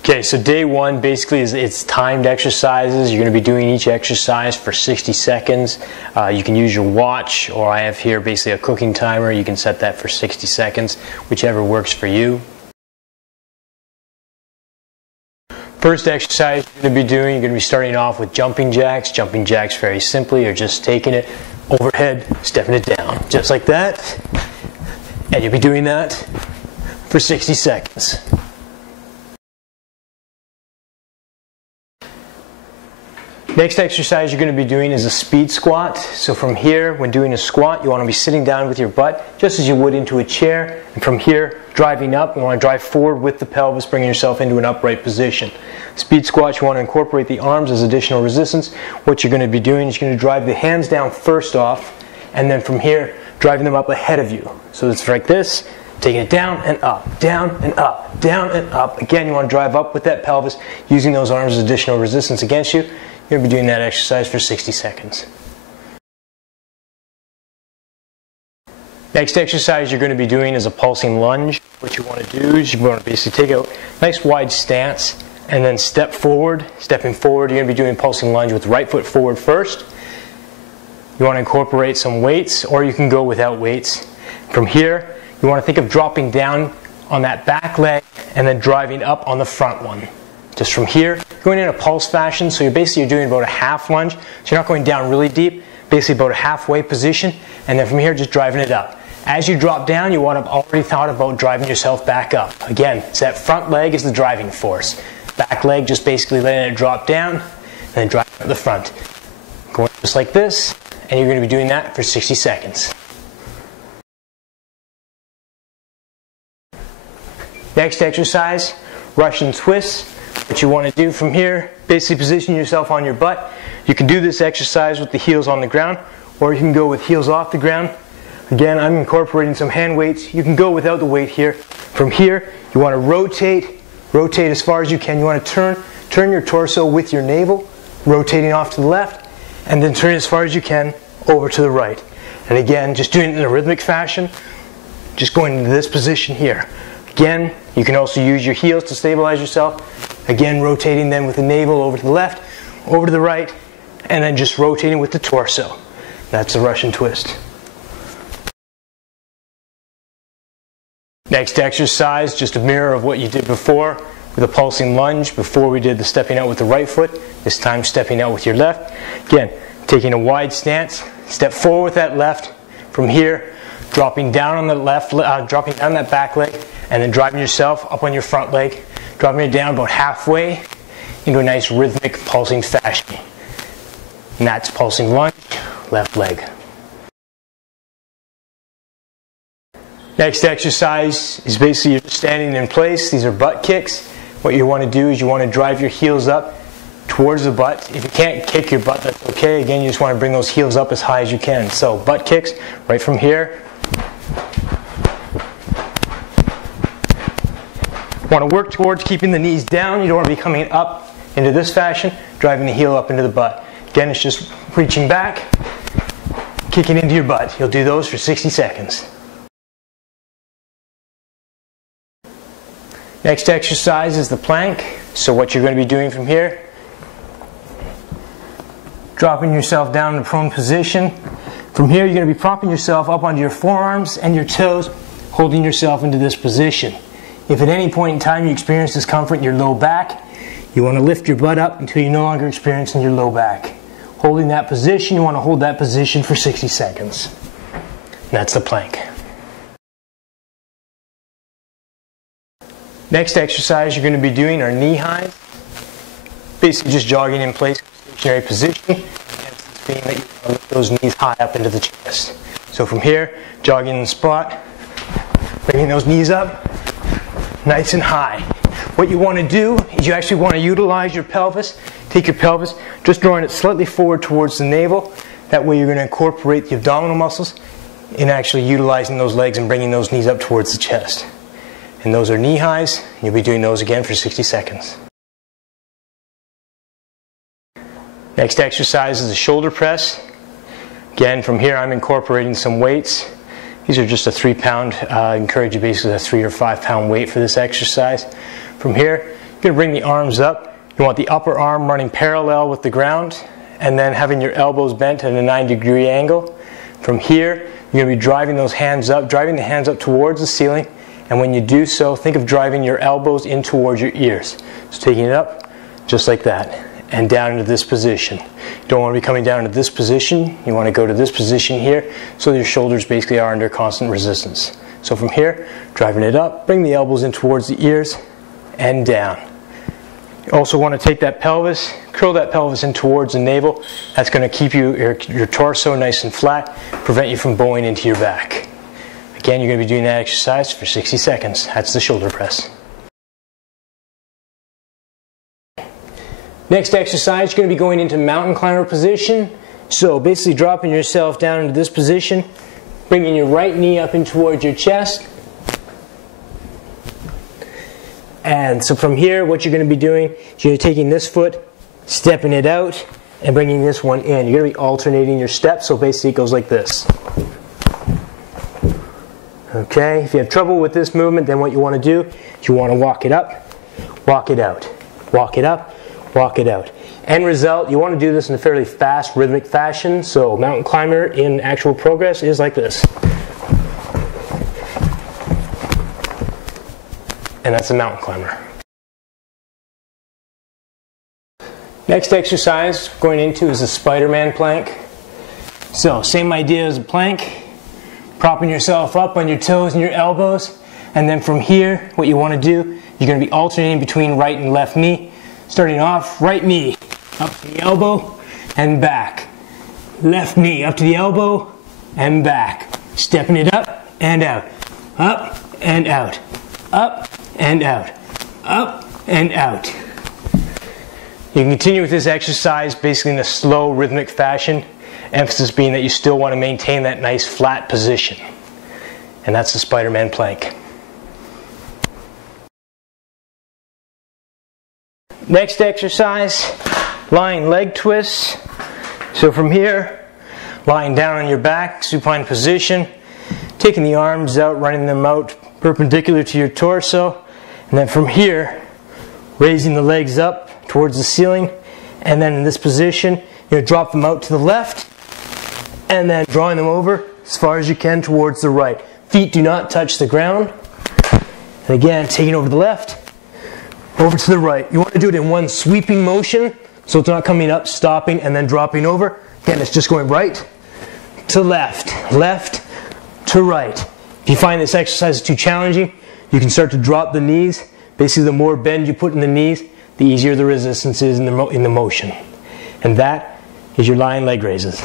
Okay, so day one basically it's timed exercises. You're going to be doing each exercise for 60 seconds. You can use your watch, or I have here basically a cooking timer. You can set that for 60 seconds, whichever works for you. First exercise you're going to be doing, you're going to be starting off with jumping jacks. Jumping jacks very simply are just taking it overhead, stepping it down, just like that. And you'll be doing that for 60 seconds. Next exercise you're going to be doing is a speed squat. So from here, when doing a squat, you want to be sitting down with your butt just as you would into a chair. And from here, driving up, you want to drive forward with the pelvis, bringing yourself into an upright position. Speed squat, you want to incorporate the arms as additional resistance. What you're going to be doing is you're going to drive the hands down first off, and then from here, driving them up ahead of you. So it's like this, taking it down and up, down and up, down and up. Again, you want to drive up with that pelvis, using those arms as additional resistance against you. You're going to be doing that exercise for 60 seconds. Next exercise you're going to be doing is a pulsing lunge. What you want to do is you want to basically take a nice wide stance and then step forward. Stepping forward, you're going to be doing a pulsing lunge with right foot forward first. You want to incorporate some weights, or you can go without weights. From here, you want to think of dropping down on that back leg and then driving up on the front one. Just from here, going in a pulse fashion, so you're doing about a half lunge, so you're not going down really deep, basically about a halfway position, and then from here just driving it up. As you drop down, you want to have already thought about driving yourself back up. Again, it's that front leg is the driving force. Back leg just basically letting it drop down, and then driving up the front. Going just like this, and you're going to be doing that for 60 seconds. Next exercise, Russian twists. What you want to do from here, basically position yourself on your butt. You can do this exercise with the heels on the ground, or you can go with heels off the ground. Again, I'm incorporating some hand weights. You can go without the weight here. From here, you want to rotate as far as you can. You want to turn your torso with your navel, rotating off to the left, and then turn as far as you can over to the right. And again, just doing it in a rhythmic fashion, just going into this position here. Again, you can also use your heels to stabilize yourself. Again, rotating them with the navel over to the left, over to the right, and then just rotating with the torso. That's the Russian twist. Next exercise, just a mirror of what you did before with a pulsing lunge. Before we did the stepping out with the right foot, this time stepping out with your left. Again, taking a wide stance, step forward with that left. From here, dropping down on the left, dropping down that back leg, and then driving yourself up on your front leg, dropping it down about halfway into a nice rhythmic pulsing fashion. And that's pulsing lunge, left leg. Next exercise is basically you're just standing in place. These are butt kicks. What you want to do is you want to drive your heels up towards the butt. If you can't kick your butt, that's okay. Again, you just want to bring those heels up as high as you can. So butt kicks right from here. Want to work towards keeping the knees down. You don't want to be coming up into this fashion, driving the heel up into the butt. Again, it's just reaching back, kicking into your butt. You'll do those for 60 seconds. Next exercise is the plank. So what you're going to be doing from here, dropping yourself down in the prone position. From here, you're going to be propping yourself up onto your forearms and your toes, holding yourself into this position. If at any point in time you experience discomfort in your low back, you want to lift your butt up until you're no longer experiencing your low back. Holding that position, you want to hold that position for 60 seconds. And that's the plank. Next exercise you're going to be doing are knee highs. Basically just jogging in place, stationary position. The emphasis being that you want to lift those knees high up into the chest. So from here, jogging in the spot, bringing those knees up, nice and high. What you want to do is you actually want to utilize your pelvis. Take your pelvis, just drawing it slightly forward towards the navel. That way you're going to incorporate the abdominal muscles in actually utilizing those legs and bringing those knees up towards the chest. And those are knee highs. You'll be doing those again for 60 seconds. Next exercise is a shoulder press. Again, from here I'm incorporating some weights. These are just a 3 pound, I encourage you basically a 3 or 5 pound weight for this exercise. From here, You're going to bring the arms up. You want the upper arm running parallel with the ground, and then having your elbows bent at a 90-degree angle. From here, you're going to be driving those hands up, driving the hands up towards the ceiling, and when you do so, think of driving your elbows in towards your ears. So taking it up, just like that, and down into this position. You don't want to be coming down to this position. You want to go to this position here, so your shoulders basically are under constant resistance. So from here, driving it up, bring the elbows in towards the ears, and down. You also want to take that pelvis, curl that pelvis in towards the navel. That's going to keep your torso nice and flat, prevent you from bowing into your back. Again, you're going to be doing that exercise for 60 seconds. That's the shoulder press. Next exercise, you're going to be going into mountain climber position. So basically dropping yourself down into this position, bringing your right knee up in towards your chest. And so from here, what you're going to be doing is you're taking this foot, stepping it out, and bringing this one in. You're going to be alternating your steps, so basically it goes like this. Okay, if you have trouble with this movement, then what you want to do is you want to walk it up, walk it out, walk it up, walk it out. End result, you want to do this in a fairly fast, rhythmic fashion, so mountain climber in actual progress is like this. And that's a mountain climber. Next exercise going into is a Spider-Man plank. So same idea as a plank, propping yourself up on your toes and your elbows, and then from here what you want to do, you're going to be alternating between right and left knee. Starting off, right knee up to the elbow and back. Left knee up to the elbow and back. Stepping it up and out. Up and out. Up and out. Up and out. You can continue with this exercise basically in a slow rhythmic fashion. Emphasis being that you still want to maintain that nice flat position. And that's the Spider-Man plank. Next exercise, lying leg twists. So from here, lying down on your back, supine position, taking the arms out, running them out perpendicular to your torso, and then from here, raising the legs up towards the ceiling, and then in this position, you drop them out to the left, and then drawing them over as far as you can towards the right. Feet do not touch the ground. And again, taking over the left, over to the right. You want to do it in one sweeping motion, so it's not coming up, stopping, and then dropping over. Again, it's just going right to left, left to right. If you find this exercise too challenging, you can start to drop the knees. Basically, the more bend you put in the knees, the easier the resistance is in the motion. And that is your lying leg raises.